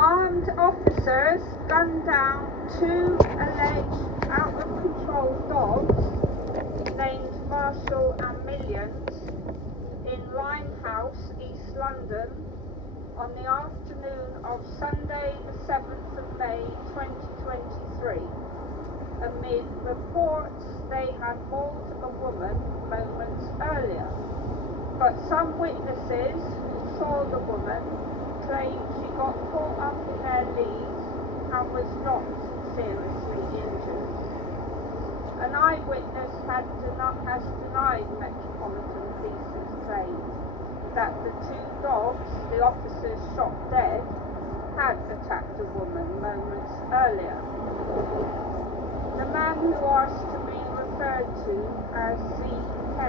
Armed officers gunned down two alleged out-of-control dogs named Marshal and Millions in LimeHose, East London, on the afternoon of Sunday the 7th of May 2023, amid reports they had mauled a woman moments earlier. But some witnesses who saw the woman claimed she got caught up in their leads and was not seriously injured. An eyewitness has denied Metropolitan Police's claim that the two dogs the officers shot dead had attacked a woman moments earlier. The man who asked to be referred to as CK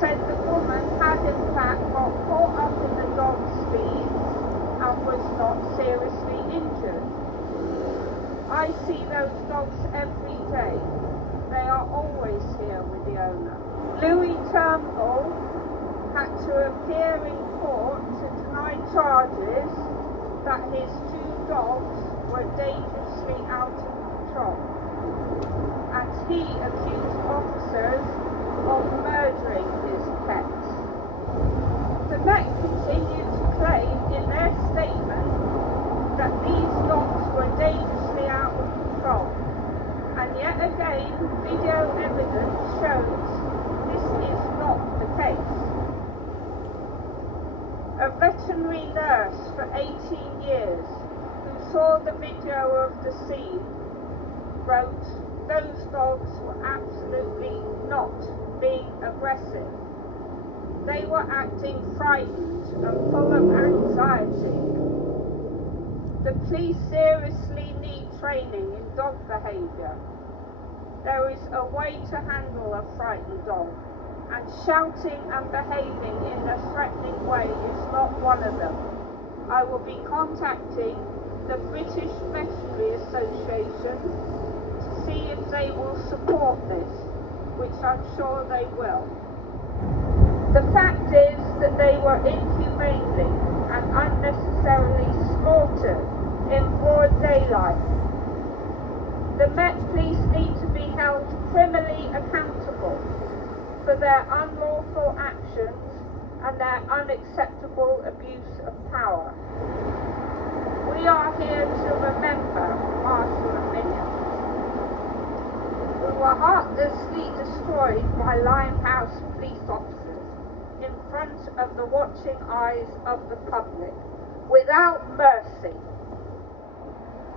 said the woman had in fact got caught up in the dog's leads and was not seriously injured. I see those dogs every day. They are always here with the owner. Louis Turnbull had to appear in court to deny charges that his two dogs were dangerously out of control, and he accused officers of murdering his pets. The Met continued to claim in their statement that these dogs were dangerously out of control, and yet again video evidence shows this is not the case. A veterinary nurse for 18 years who saw the video of the scene wrote, "Those dogs were absolutely not being aggressive. They were acting frightened and full of anxiety." The police seriously need training in dog behaviour. There is a way to handle a frightened dog, and shouting and behaving in a threatening way is not one of them. I will be contacting the British Veterinary Association to see if they will support this, which I'm sure they will. The fact is that they were inhumanely and unnecessarily slaughtered in broad daylight. The Met Police need to be held criminally accountable for their unlawful actions and their unacceptable abuse of power. We are here to remember Marshal and Millions, who were heartlessly destroyed by LimeHose police officers in front of the watching eyes of the public, without mercy.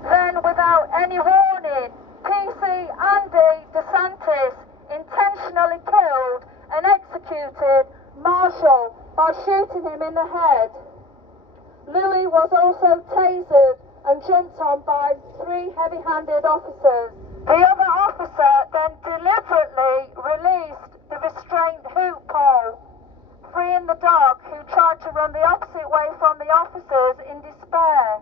Then, without any warning, PC Andy DeSantis intentionally killed and executed Marshal by shooting him in the head. Louis was also tasered and jumped on by 3 heavy-handed officers. The other officer then deliberately released the restraint hoop pole, freeing the dog, who tried to run the opposite way from the officers in despair.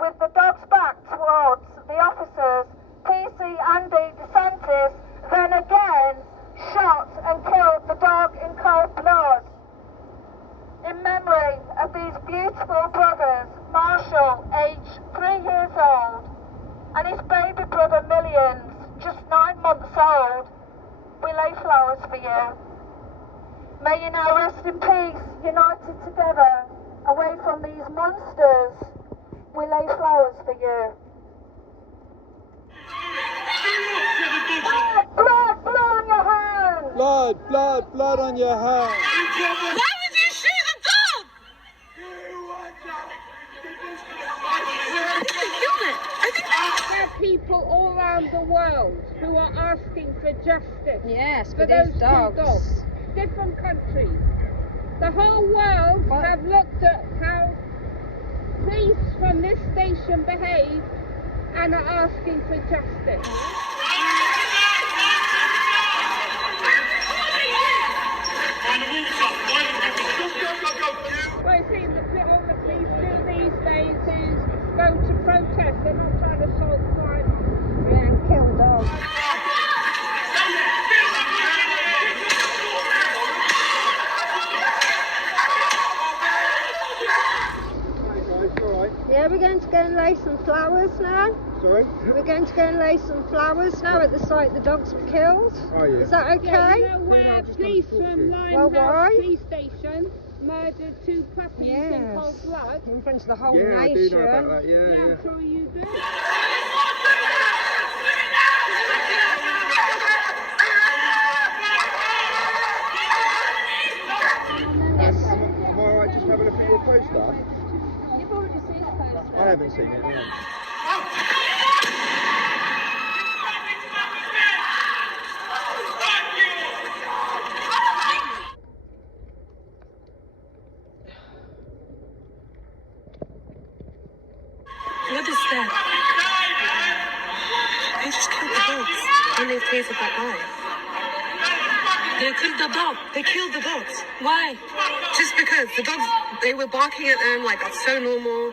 With the dog's back towards the officers, PC Andy DeSantis then again shot and killed the dog in cold blood. In memory of these beautiful brothers, Marshal, aged 3 years old, and his baby brother Millions, just 9 months old, we lay flowers for you. May you now rest in peace, united together, away from these monsters. We lay flowers for you. Blood, blood on your hands! Blood, blood, blood on your hands! Why would you shoot a dog? There are people all around the world who are asking for justice. Yes, for for those these two dogs. dogs. Different countries. The whole world have looked at how police from this station behave and are asking for justice. Well, it seems that all the police do these days is go to protest. They're not trying to solve crime. Yeah, and kill dogs. lay some flowers now. Sorry? We're going to go and lay some flowers now at the site the dogs were killed. Oh, yeah. Is that okay? Yeah, you know where police from Well, why? LimeHouse police station murdered 2 puppies in cold Yes. blood? In front of the whole Yeah, I do nation. know about that. Yeah, Yeah, yeah. I'm sure you do. Yes. Am I alright just having a look at your poster? You've already seen the poster. I haven't seen it, no. What is that? They just killed the dogs and they tasered that guy. They killed the dog. They killed the dogs. Why? Just because the dogs, they were barking at them like that's so normal.